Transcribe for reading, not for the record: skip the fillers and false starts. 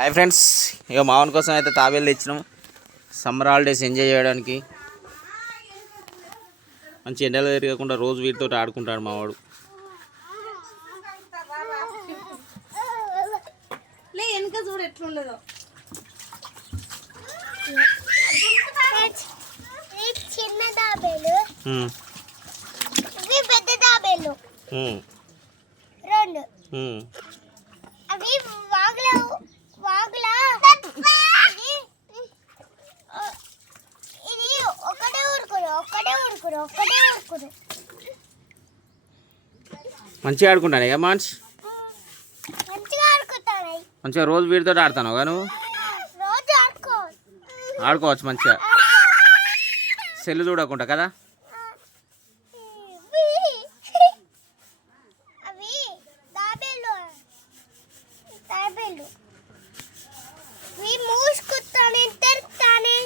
Hi friends, ఇక మావన్ కోసం అయితే తాబేలు తెచ్చినాం. సమ్మర్ హాలిడేస్ ఎంజాయ్ చేయడానికి. మంచి ఎండలు తిరగకుండా రోజు వీటితో ఆడుకుంటాడు మావాడు. చూడు ఎట్లుండదో. చిన్న తాబేలు, పెద్ద తాబేలు రెండు. అవి వాగులా ఇది ఒకటే ఊరుకురు. మంచిగా ఆడుకుంటాను ఇక మంచిగా ఆడుకుంటాను. మంచిగా రోజు వీటితో ఆడుతాను నువ్వు. రోజు ఆడుకోవచ్చు మంచిగా, సెల్లు చూడకుండా కదా. అవి తాబేలు మూసుకుంటానే తెరుతానే.